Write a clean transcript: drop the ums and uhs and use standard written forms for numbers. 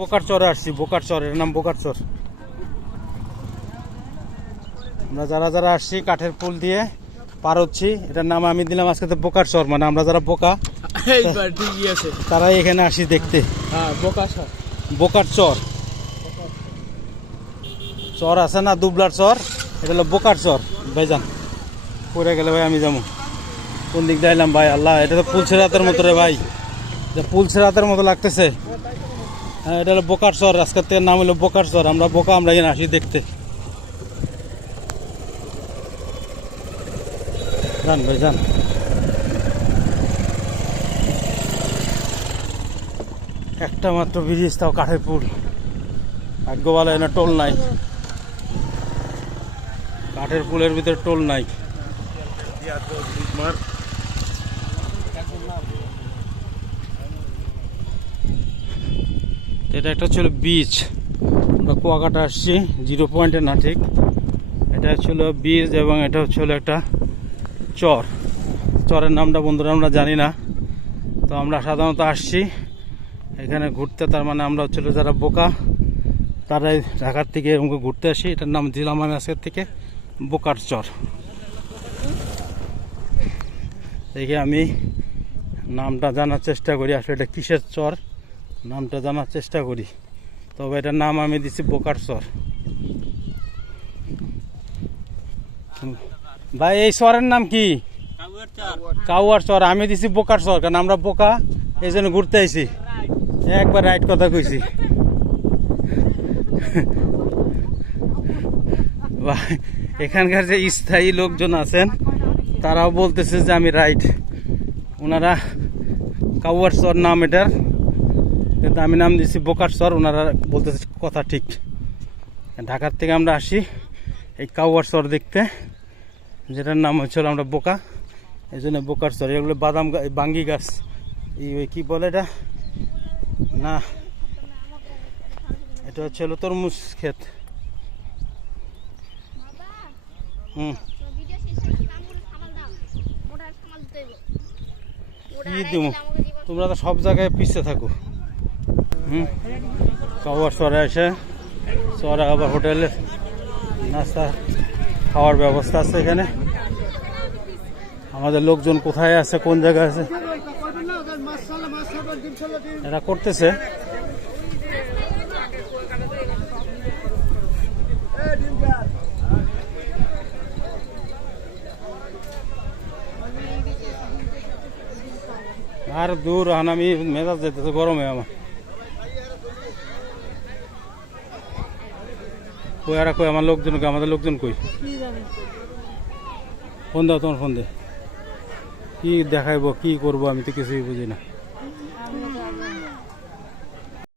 বোকার চরে আসছি, বোকার চর, এর নাম বোকার চর। আমরা যারা যারা আসছি কাঠের পুল দিয়ে পার হচ্ছি, এটার নাম আমি দিলাম আজকে তো বোকার চর, মানে আমরা যারা বোকা তারাই এখানে আসি দেখতে। বোকার চর, চর আছে না দুবলার চর, এটা হলো বোকার চর। ভাইজান পড়ে গেলে ভাই আমি যাবো কোন দিক দিয়ে এলাম ভাই? আল্লাহ, এটা তো পুলসেরাতের মতো রে ভাই, পুলসেরাতের মতো লাগতেছে। হ্যাঁ, এটা হলো বোকার চর, আজকের থেকে নাম হলো বোকার চর। আমরা বোকা, আমরা এখানে আসি দেখতে। যান ভাই যান। একটা মাত্র ব্রিজ, তাও কাঠের পুল। ভাগ্য ভালো এখানে টোল নাই, কাঠের পুলের ভিতরে টোল নাই। এটা একটা ছিল বিচ, আমরা কুয়াকাটা আসছি, 0 পয়েন্টে না ঠিক। এটা ছিল বিচ এবং এটা হচ্ছিল একটা চর। চরের নামটা বন্ধুরা আমরা জানি না, তো আমরা সাধারণত আসছি এখানে ঘুরতে। তার মানে আমরা হচ্ছিল যারা বোকা তারাই ঢাকার থেকে এরকম ঘুরতে আসি। এটার নাম দিলাম আমি আজকের থেকে বোকার চর। দেখে আমি নামটা জানার চেষ্টা করি, আসলে এটা কিসের চর নামটা জানার চেষ্টা করি। তবে এটার নাম আমি দিচ্ছি বোকার চর। ভাই এই চরের নাম কি? কাউয়ার চর। আমি দিছি বোকার চর, কারণ আমরা বোকা এই জন্য ঘুরতে আইছি। একবার রাইট কথা কইছি। এখানকার যে স্থায়ী লোকজন আছেন তারাও বলতেছে যে আমি রাইট। ওনারা কাউয়ার চর নাম এটার, কিন্তু আমি নাম দিচ্ছি বোকার চর। ওনারা বলতেছে কথা ঠিক। ঢাকার থেকে আমরা আসি এই কাউয়ার চর দেখতে, যেটার নাম হচ্ছিল আমরা বোকা, এই জন্য বোকার চর। এগুলো বাদাম বাঙ্গি গাছ, এই কি বলে এটা না, এটা হচ্ছিল তরমুজ ক্ষেত। কি দিব, তোমরা তো সব জায়গায় পিছিয়ে থাকো। কাউয়ার চরে এসে চরে আবার হোটেলে নাস্তা খাওয়ার ব্যবস্থা আছে এখানে। আমাদের লোকজন কোথায় আছে, কোন জায়গায় আছে এরা করতেছে। আর দূর আমি মেজাজ যেতেছে গরমে আমার। কই আর কই আমার লোকজনকে, আমাদের লোকজন কই? ফোন দাও, তোমার ফোন দে। কি দেখাইবো, কি করবো, আমি তো কিছুই বুঝি না।